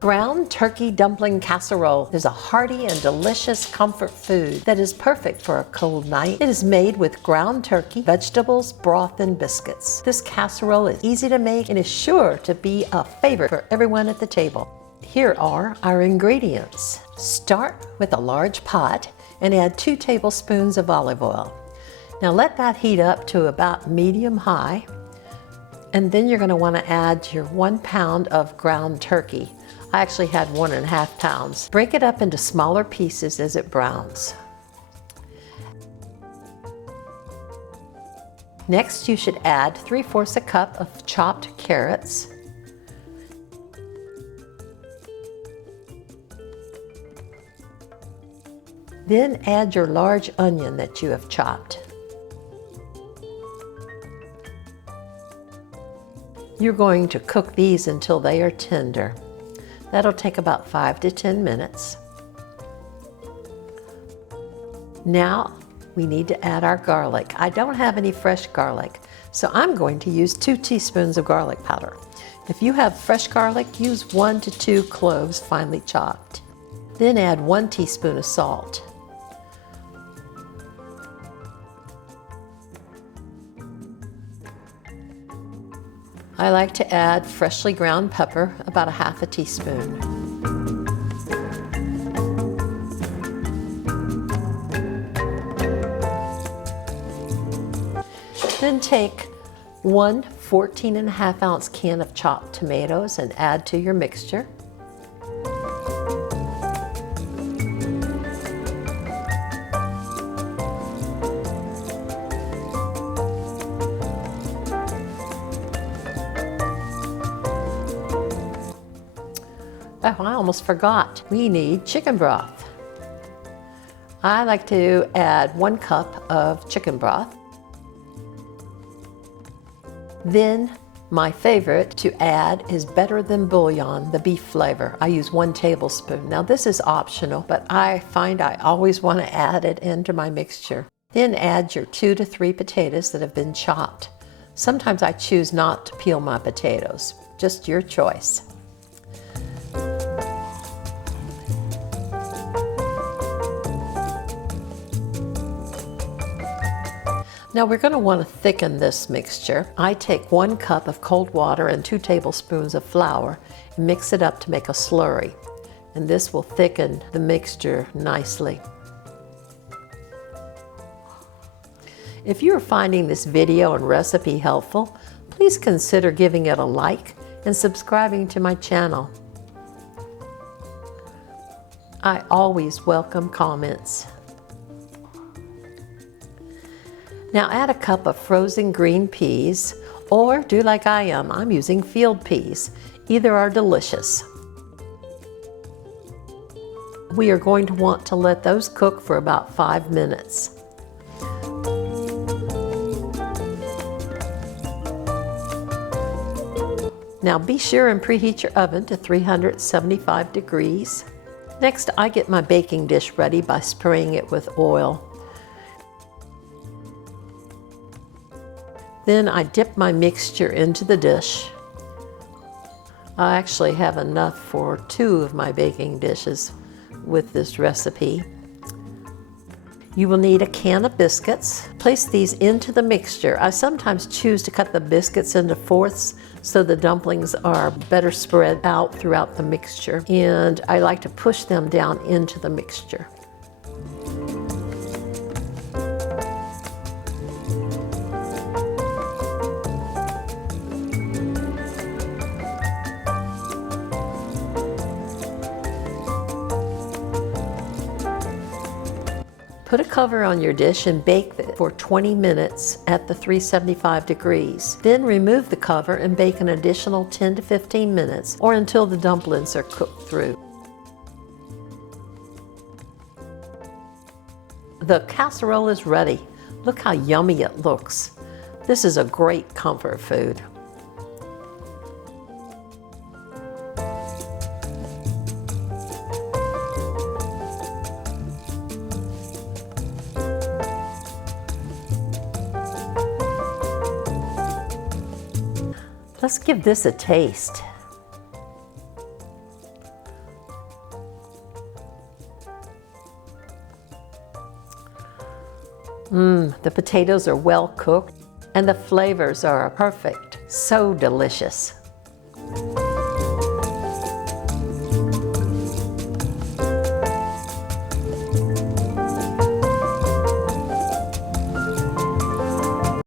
Ground turkey dumpling casserole is a hearty and delicious comfort food that is perfect for a cold night. It is made with ground turkey, vegetables, broth, and biscuits. This casserole is easy to make and is sure to be a favorite for everyone at the table. Here are our ingredients. Start with a large pot and add 2 tablespoons of olive oil. Now let that heat up to about medium-high, and then you're going to want to add your 1 pound of ground turkey. I actually had 1.5 pounds. Break it up into smaller pieces as it browns. Next, you should add 3/4 a cup of chopped carrots, then add your large onion that you have chopped. You're going to cook these until they are tender. That'll take about 5 to 10 minutes. Now we need to add our garlic. I don't have any fresh garlic, so I'm going to use 2 teaspoons of garlic powder. If you have fresh garlic, use 1 to 2 cloves finely chopped. Then add 1 teaspoon of salt. I like to add freshly ground pepper, about 1/2 teaspoon. Then take 1 14.5 ounce can of chopped tomatoes and add to your mixture. Oh, I almost forgot. We need chicken broth. I like to add 1 cup of chicken broth. Then my favorite to add is Than Bouillon, the beef flavor. I use 1 tablespoon. Now this is optional, but I find I always want to add it into my mixture. Then add your 2 to 3 potatoes that have been chopped. Sometimes I choose not to peel my potatoes. Just your choice. Now we're going to want to thicken this mixture. I take 1 cup of cold water and 2 tablespoons of flour and mix it up to make a slurry. And this will thicken the mixture nicely. If you are finding this video and recipe helpful, please consider giving it a like and subscribing to my channel. I always welcome comments. Now add a cup of frozen green peas, or do like I am, I'm using field peas. Either are delicious. We are going to want to let those cook for about 5 minutes. Now be sure and preheat your oven to 375 degrees. Next, I get my baking dish ready by spraying it with oil. Then I dip my mixture into the dish. I actually have enough for 2 of my baking dishes with this recipe. You will need a can of biscuits. Place these into the mixture. I sometimes choose to cut the biscuits into 4ths so the dumplings are better spread out throughout the mixture. And I like to push them down into the mixture. Put a cover on your dish and bake it for 20 minutes at the 375 degrees. Then remove the cover and bake an additional 10 to 15 minutes or until the dumplings are cooked through. The casserole is ready. Look how yummy it looks. This is a great comfort food. Let's give this a taste. The potatoes are well cooked and the flavors are perfect. So delicious.